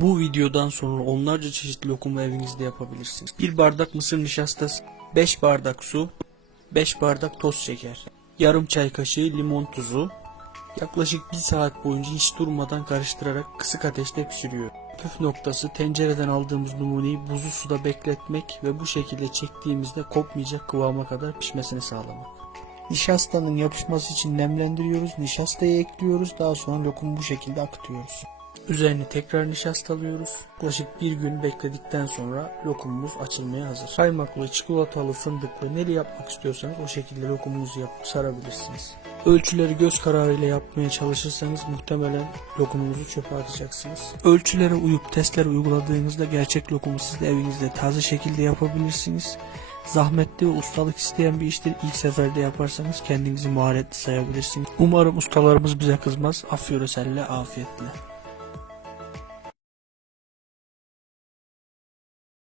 Bu videodan sonra onlarca çeşitli lokumu evinizde yapabilirsiniz. 1 bardak mısır nişastası, 5 bardak su, 5 bardak toz şeker, yarım çay kaşığı limon tuzu, yaklaşık 1 saat boyunca hiç durmadan karıştırarak kısık ateşte pişiriyor. Püf noktası tencereden aldığımız numuneyi buzlu suda bekletmek ve bu şekilde çektiğimizde kopmayacak kıvama kadar pişmesini sağlamak. Nişastanın yapışması için nemlendiriyoruz, nişastayı ekliyoruz, daha sonra lokumu bu şekilde akıtıyoruz. Üzerine tekrar nişastalıyoruz. Yaklaşık bir gün bekledikten sonra lokumumuz açılmaya hazır. Kaymaklı, çikolatalı, fındıklı neli yapmak istiyorsanız o şekilde lokumunuzu yapıp sarabilirsiniz. Ölçüleri göz kararıyla yapmaya çalışırsanız muhtemelen lokumunuzu çöpe atacaksınız. Ölçülere uyup testler uyguladığınızda gerçek lokumu siz de evinizde taze şekilde yapabilirsiniz. Zahmetli ve ustalık isteyen bir iştir. İlk seferde yaparsanız kendinizi maharetli sayabilirsiniz. Umarım ustalarımız bize kızmaz. Afiyet afiyetle.